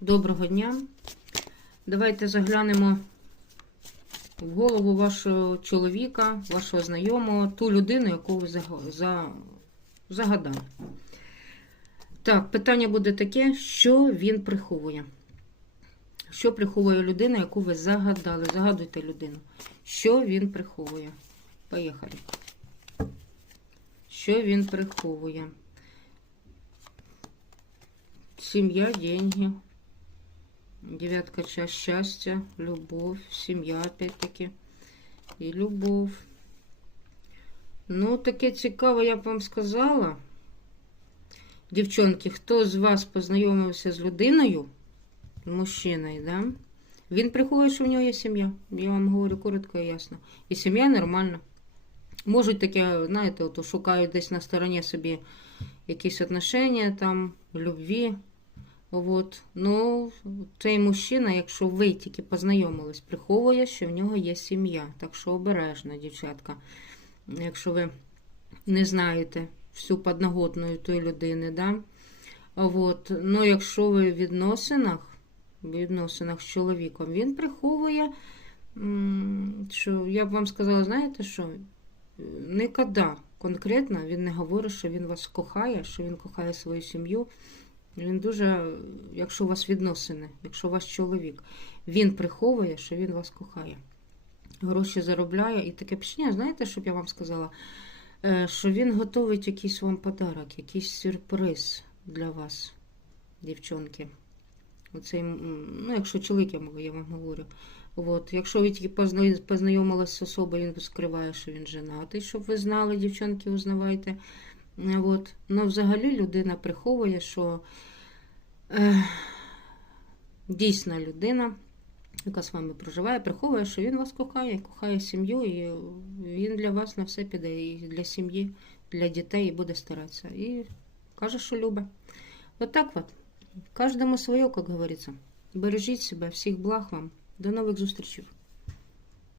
Доброго дня. Давайте заглянемо в голову вашого чоловіка, вашого знайомого, ту людину, яку ви загадали. Так, питання буде таке, що він приховує. Що приховує людина, яку ви загадали? Загадуйте людину. Що він приховує? Поїхали. Що він приховує? Сім'я, деньги. Девятка часть счастья, любовь, семья опять-таки. І любов. Ну, таке цікаво, я б вам сказала. Дівчонки, хто з вас познайомився з людиною, мужчиною, да? Він приховує, що в нього є сім'я. Я вам говорю коротко і ясно. І сім'я нормальна. Можуть таке, знаєте, от шукають десь на стороні собі якісь отношення, там, любві. От. Ну, цей мужчина, якщо ви тільки познайомились, приховує, що в нього є сім'я. Так що обережно, дівчатка. Якщо ви не знаєте всю подноготну тої людини, да? От. Ну, якщо ви в відносинах, в відносинах з чоловіком, він приховує, що я б вам сказала, знаєте що? Ніколи конкретно він не говорить, що він вас кохає, що він кохає свою сім'ю. Він дуже, якщо у вас відносини, якщо у вас чоловік, він приховує, що він вас кохає. Гроші заробляє і таке пішня, знаєте, щоб я вам сказала, Е, що він готовить якийсь вам подарок, якийсь сюрприз для вас, дівчонки. Оцей, ну, якщо чоловік, я вам говорю. От, якщо ви тільки позна- познайомилися з особою, він скриває, що він женатий, щоб ви знали, дівчонки, узнавайте. От. Ну, взагалі людина приховує, що е, дійсна людина, яка з вами проживає, приховує, що він вас кохає, кохає сім'ю, і він для вас на все піде, і для сім'ї, для дітей, і буде старатися. І каже, що любить. От так от. Кожному своє, як говориться. Бережіть себе, всіх благ вам. До нових зустрічей.